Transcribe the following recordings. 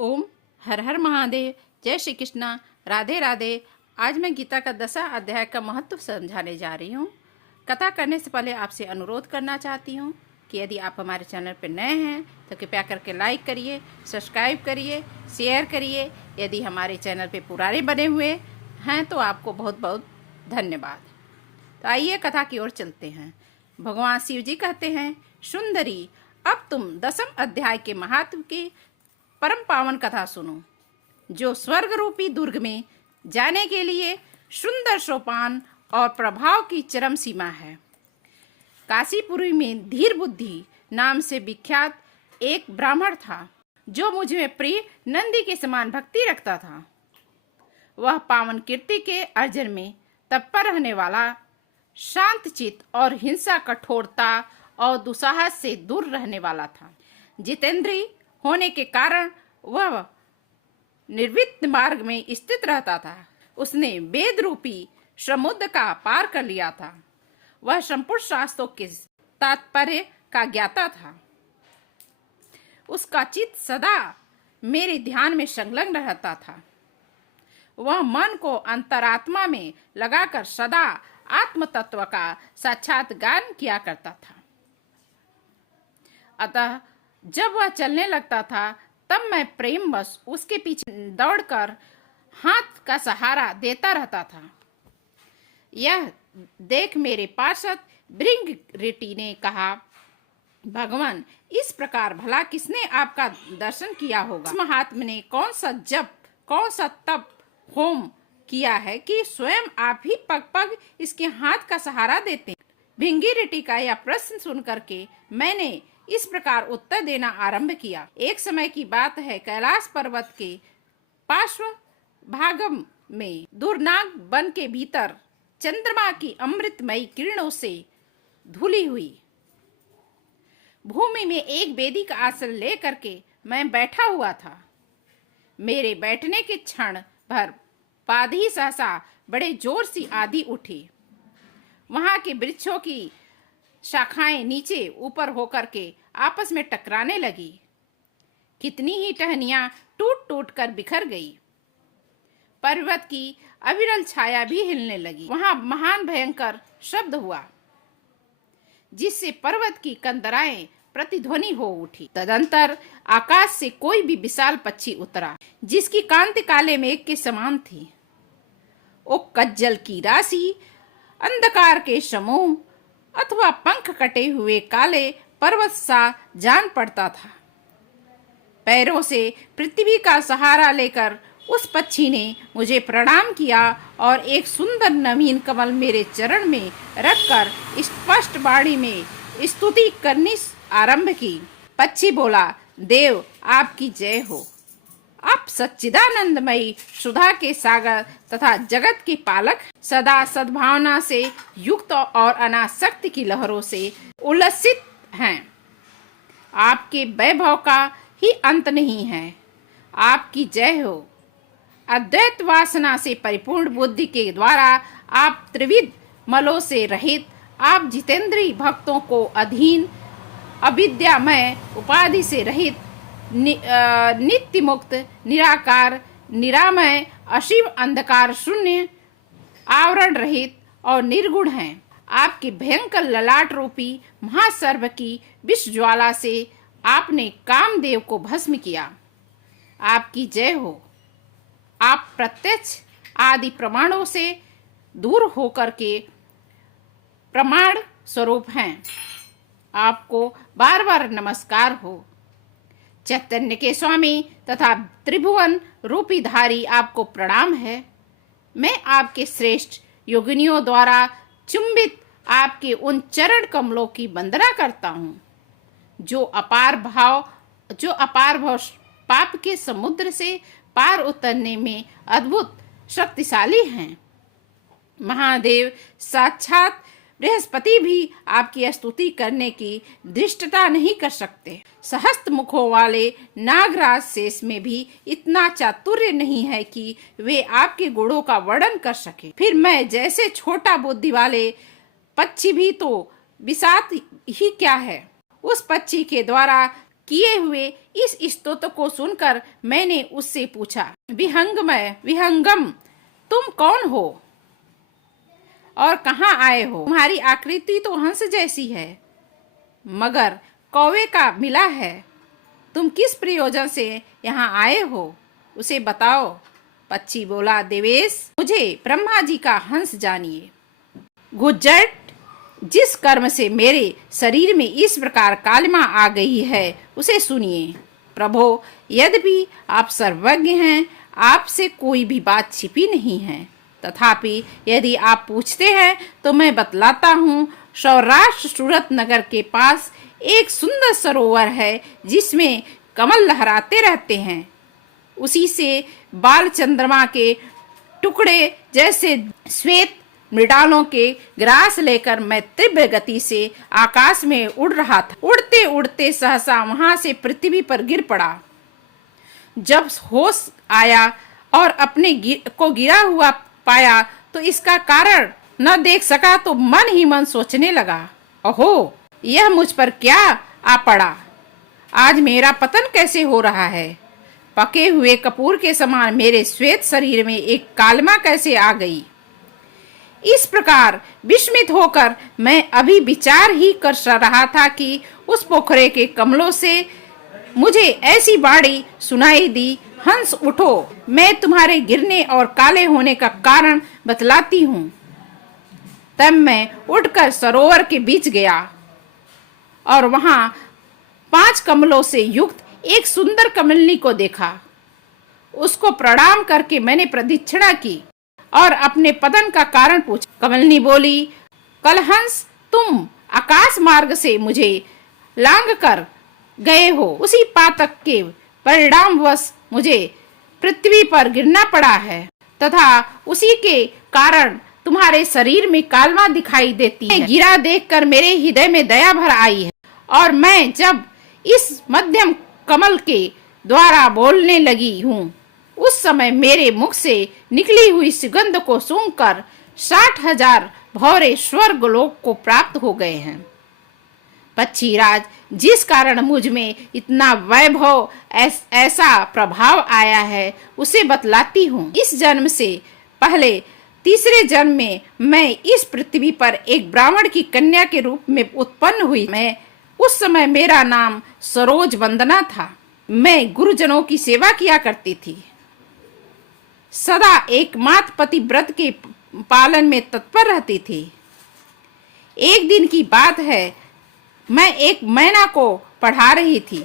ओम हर हर महादेव। जय श्री कृष्णा। राधे राधे। आज मैं गीता का 10वां अध्याय का महत्व समझाने जा रही हूँ। कथा करने से पहले आपसे अनुरोध करना चाहती हूँ कि यदि आप हमारे चैनल पर नए हैं तो कृपया करके लाइक करिए, सब्सक्राइब करिए, शेयर करिए। यदि हमारे चैनल पे पुराने बने हुए हैं तो आपको बहुत बहुत धन्यवाद। तो आइए कथा की ओर चलते हैं। भगवान शिव जी कहते हैं, सुंदरी अब तुम 10वें अध्याय के महात्म की परम पावन कथा सुनो, जो स्वर्ग रूपी दुर्ग में जाने के लिए सुंदर सोपान और प्रभाव की चरम सीमा है। काशीपुरी में धीर बुद्धि नाम से विख्यात एक ब्राह्मण था, जो मुझ में प्रिय नंदी के समान भक्ति रखता था। वह पावन कीर्ति के अर्जन में तत्पर रहने वाला, शांत चित्त और हिंसा, कठोरता और दुस्साहस से दूर रहने वाला था। जितेंद्रिय होने के कारण वह निर्विघ्न मार्ग में स्थित रहता था। उसने वेद रूपी समुद्र का पार कर लिया था। वह संपूर्ण शास्त्रों के तात्पर्य का ज्ञाता था। उसका चित्त सदा मेरे ध्यान में संलग्न रहता था। वह मन को अंतरात्मा में लगाकर सदा आत्म तत्व का साक्षात्कार किया करता था। अतः जब वह चलने लगता था तब मैं प्रेमवश उसके पीछे दौड़कर हाथ का सहारा देता रहता था। यह देख मेरे पार्षद भृंगऋषि ने कहा, भगवान, इस प्रकार भला किसने आपका दर्शन किया होगा? इस महात्मा ने कौन सा जप, कौन सा तप, होम किया है कि स्वयं आप ही पग पग इसके हाथ का सहारा देते? भृंगऋषि का यह प्रश्न सुनकर के मैंने इस प्रकार उत्तर देना आरंभ किया। एक समय की बात है, कैलाश पर्वत के पार्श्व भागम में दुर्नाग वन के भीतर चंद्रमा की अमृतमयी किरणों से धुली हुई भूमि में एक वेदी का आसन लेकर के मैं बैठा हुआ था। मेरे बैठने के क्षण भर बाद ही सहसा बड़े जोर से आंधी उठी। वहां के वृक्षों की शाखाएं नीचे ऊपर होकर के आपस में टकराने लगी। कितनी ही टहनियां टूट टूट कर बिखर गई। पर्वत की अविरल छाया भी हिलने लगी। वहां महान भयंकर शब्द हुआ, जिससे पर्वत की कंदराएं प्रतिध्वनि हो उठी। तदंतर आकाश से कोई भी विशाल पक्षी उतरा, जिसकी कांति काले मेघ के समान थी। ओ कज्जल की राशि, अंधकार के समूह अथवा पंख कटे हुए काले पर्वत सा जान पड़ता था। पैरों से पृथ्वी का सहारा लेकर उस पक्षी ने मुझे प्रणाम किया और एक सुंदर नवीन कमल मेरे चरण में रखकर स्पष्ट वाणी में स्तुति करनी आरंभ की। पक्षी बोला, देव आपकी जय हो। आप सच्चिदानंदमयी सुधा के सागर तथा जगत के पालक, सदा सद्भावना से युक्त और अनासक्ति की लहरों से उल्लसित हैं। आपके वैभव का ही अंत नहीं है। आपकी जय हो। अद्वैत वासना से परिपूर्ण बुद्धि के द्वारा आप त्रिविध मलों से रहित, आप जितेंद्रिय भक्तों को अधीन, अविद्यामय उपाधि से रहित, नित्य मुक्त, निराकार, निरामय, असीम अंधकार शून्य, आवरण रहित और निर्गुण हैं। आपके भयंकर ललाट रूपी महासर्प की विष ज्वाला से आपने कामदेव को भस्म किया। आपकी जय हो। आप प्रत्यक्ष आदि प्रमाणों से दूर होकर के प्रमाण स्वरूप हैं। आपको बार बार नमस्कार हो। चैतन्य के स्वामी तथा त्रिभुवन रूपी धारी आपको प्रणाम है। मैं आपके श्रेष्ठ योगिनियों द्वारा चुंबित आपके उन चरण कमलों की वंदना करता हूँ, जो अपार भाव पाप के समुद्र से पार उतरने में अद्भुत शक्तिशाली हैं। महादेव साक्षात बृहस्पति भी आपकी स्तुति करने की धृष्टता नहीं कर सकते। सहस्त्र मुखों वाले नागराज शेष में भी इतना चातुर्य नहीं है कि वे आपके गुणों का वर्णन कर सके। फिर मैं जैसे छोटा बुद्धि वाले पक्षी भी तो विषाद ही क्या है। उस पक्षी के द्वारा किए हुए इस स्तोत्र को सुनकर मैंने उससे पूछा, विहंगम, तुम कौन हो और कहाँ आए हो? तुम्हारी आकृति तो हंस जैसी है, मगर कौवे का मिला है। तुम किस प्रयोजन से यहाँ आए हो, उसे बताओ। पक्षी बोला, देवेश, मुझे ब्रह्मा जी का हंस जानिए। गुज्जट, जिस कर्म से मेरे शरीर में इस प्रकार कालिमा आ गई है उसे सुनिए। प्रभो, यद्यपि आप सर्वज्ञ हैं, आपसे कोई भी बात छिपी नहीं है, तथापि यदि आप पूछते हैं तो मैं बतलाता हूँ। सौराष्ट्र सूरत नगर के पास एक सुंदर सरोवर है जिसमें कमल लहराते रहते हैं। उसी से बाल चंद्रमा के टुकड़े जैसे श्वेत मृडालों के ग्रास लेकर मैं तीव्र गति से आकाश में उड़ रहा था। उड़ते उड़ते सहसा वहां से पृथ्वी पर गिर पड़ा। जब होश आया और अपने को गिरा हुआ पाया तो इसका कारण न देख सका तो मन ही मन सोचने लगा, ओहो, यह मुझ पर क्या आ पड़ा। आज मेरा पतन कैसे हो रहा है। पके हुए कपूर के समान मेरे श्वेत शरीर में एक कालिमा कैसे आ गई। इस प्रकार विस्मित होकर मैं अभी विचार ही कर रहा था कि उस पोखरे के कमलों से मुझे ऐसी वाणी सुनाई दी, हंस उठो, मैं तुम्हारे गिरने और काले होने का कारण बतलाती हूँ। तब मैं उठकर सरोवर के बीच गया और वहां 5 कमलों से युक्त एक सुंदर कमलनी को देखा। उसको प्रणाम करके मैंने प्रदक्षिणा की और अपने पतन का कारण पूछा। कमलनी बोली, कलहंस, तुम आकाश मार्ग से मुझे लांग कर गए हो, उसी पातक के परिणामवश मुझे पृथ्वी पर गिरना पड़ा है तथा उसी के कारण तुम्हारे शरीर में कालिमा दिखाई देती है। गिरा देखकर मेरे हृदय में दया भर आई है और मैं जब इस मध्यम कमल के द्वारा बोलने लगी हूँ उस समय मेरे मुख से निकली हुई सुगंध को सूंघकर 60,000 भौरे स्वर्ग लोक को प्राप्त हो गए हैं। पक्षीराज, जिस कारण मुझ में इतना वैभव ऐसा प्रभाव आया है उसे बतलाती हूँ। इस जन्म से पहले तीसरे जन्म में मैं इस पृथ्वी पर एक ब्राह्मण की कन्या के रूप में उत्पन्न हुई। मैं उस समय मेरा नाम सरोज वंदना था। मैं गुरुजनों की सेवा किया करती थी, सदा एकमात्र पतिव्रत के पालन में तत्पर रहती थी। एक दिन की बात है, मैं एक मैना को पढ़ा रही थी।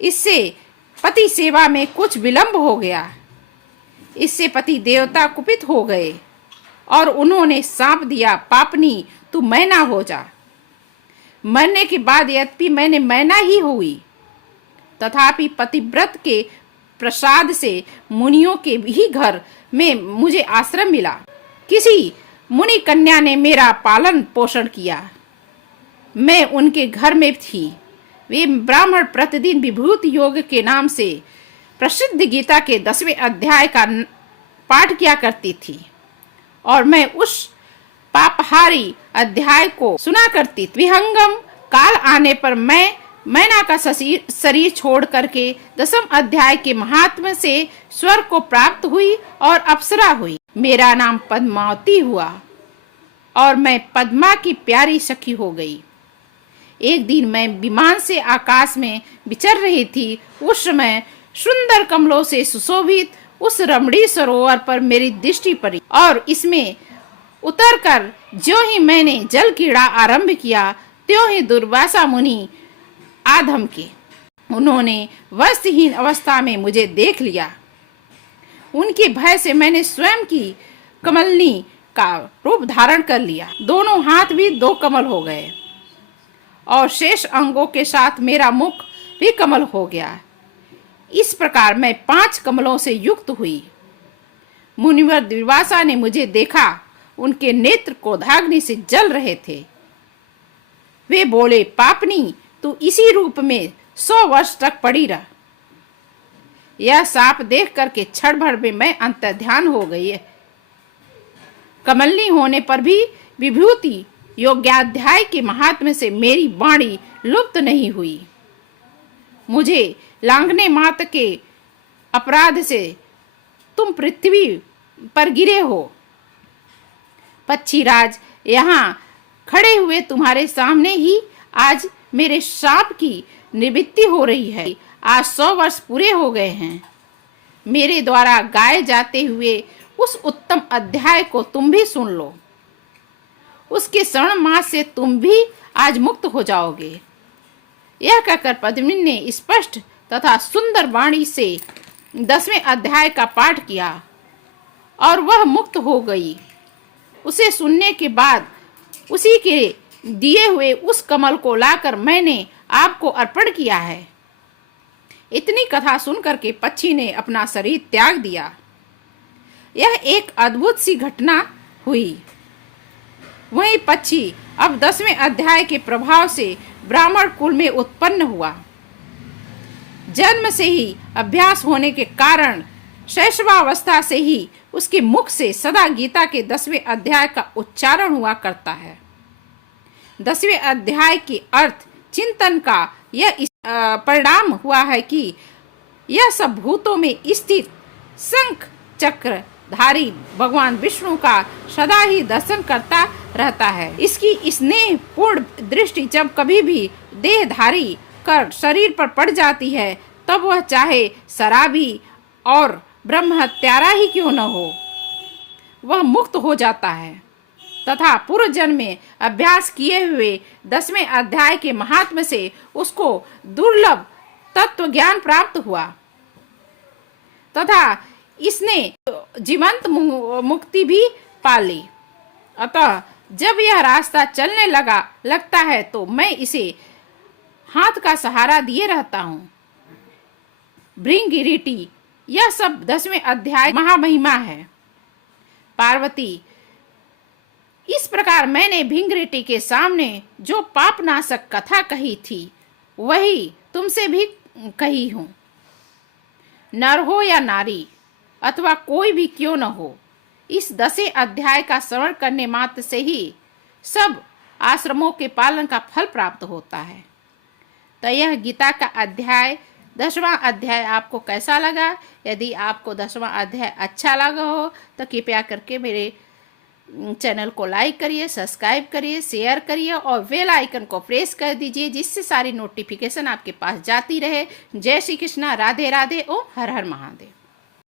इससे पति सेवा में कुछ विलंब हो गया। इससे पति देवता कुपित हो गए और उन्होंने सांप दिया, पापनी, तू मैना हो जा। मरने के बाद यद्यपि मैंने मैना ही हुई, तथापि पतिव्रत के प्रसाद से मुनियों के ही घर में मुझे आश्रम मिला। किसी मुनि कन्या ने मेरा पालन पोषण किया। मैं उनके घर में थी। वे ब्राह्मण प्रतिदिन विभूति योग के नाम से प्रसिद्ध गीता के 10वें अध्याय का पाठ किया करती थी और मैं उस पापहारी अध्याय को सुना करती थी। विहंगम, काल आने पर मैना का शरीर छोड़ करके 10वें अध्याय के महात्म से स्वर्ग को प्राप्त हुई और अप्सरा हुई। मेरा नाम पद्मावती हुआ और मैं पद्मा की प्यारी सखी हो गई। एक दिन मैं विमान से आकाश में विचर रही थी। उस समय सुंदर कमलों से सुशोभित उस रमणीय सरोवर पर मेरी दृष्टि पड़ी और इसमें उतरकर ज्यों ही मैंने जल क्रीड़ा आरंभ किया त्यों ही दुर्वासा मुनि आधम के। उन्होंने वस्त्रहीन अवस्था में मुझे देख लिया। उनके भय से मैंने स्वयं की कमलनी का रूप धारण कर लिया। दोनों हाथ भी 2 कमल हो गए और शेष अंगों के साथ मेरा मुख भी कमल हो गया। इस प्रकार मैं 5 कमलों से युक्त हुई। मुनिवर दुर्वासा ने मुझे देखा। उनके नेत्र क्रोधाग्नि से जल रहे थे। वे बोले, पापनी, तू इसी रूप में 100 वर्ष तक पड़ी रह। यह साप देख करके क्षण भर में मैं अंतर्ध्यान हो गई। कमलनी होने पर भी विभूति योग्याध्याय के महात्म्य से मेरी वाणी लुप्त नहीं हुई। मुझे लांघने मात्र के अपराध से तुम पृथ्वी पर गिरे हो। पक्षीराज, यहाँ खड़े हुए तुम्हारे सामने ही आज मेरे श्राप की निवृत्ति हो रही है। आज 100 वर्ष पूरे हो गए हैं। मेरे द्वारा गाए जाते हुए उस उत्तम अध्याय को तुम भी सुन लो। उसके श्रवण मास से तुम भी आज मुक्त हो जाओगे। यह कहकर पद्मिनी ने स्पष्ट तथा सुंदर वाणी से 10वें अध्याय का पाठ किया और वह मुक्त हो गई। उसे सुनने के बाद उसी के दिए हुए उस कमल को लाकर मैंने आपको अर्पण किया है। इतनी कथा सुनकर के पक्षी ने अपना शरीर त्याग दिया। यह एक अद्भुत सी घटना हुई। वही पक्षी अब 10वें अध्याय के प्रभाव से ब्राह्मण कुल में उत्पन्न हुआ। जन्म से ही अभ्यास होने के कारण शैशवावस्था से ही उसके मुख से सदा गीता के 10वें अध्याय का उच्चारण हुआ करता है। 10वें अध्याय के अर्थ चिंतन का यह परिणाम हुआ है कि यह सब भूतों में स्थित शंख चक्र धारी भगवान विष्णु का सदा ही दर्शन करता रहता है। इसकी स्नेह पूर्ण दृष्टि जब कभी भी देहधारी कर शरीर पर पड़ जाती है, तब वह चाहे शराबी और ब्रह्म हत्यारा ही क्यों न हो, वह मुक्त हो जाता है तथा पूर्व जन्म में अभ्यास किए हुए 10वें अध्याय के महात्म्य से उसको दुर्लभ तत्व ज्ञान प्राप्त हुआ तथा इसने जीवंत मुक्ति भी पा ली। अतः जब यह रास्ता चलने लगता है तो मैं इसे हाथ का सहारा दिए रहता हूँ। भृंगिरिटी, यह सब 10वें अध्याय महामहिमा है। पार्वती, इस प्रकार मैंने भृंगिरिटी के सामने जो पापनाशक कथा कही थी वही तुमसे भी कही हूँ। नर हो या नारी अथवा कोई भी क्यों न हो, इस 10वें अध्याय का श्रवण करने मात्र से ही सब आश्रमों के पालन का फल प्राप्त होता है। तो यह गीता का अध्याय 10वां अध्याय आपको कैसा लगा? यदि आपको 10वां अध्याय अच्छा लगा हो तो कृपया करके मेरे चैनल को लाइक करिए, सब्सक्राइब करिए, शेयर करिए और बेल आइकन को प्रेस कर दीजिए, जिससे सारी नोटिफिकेशन आपके पास जाती रहे। जय श्री कृष्णा, राधे राधे, ओम हर हर महादेव।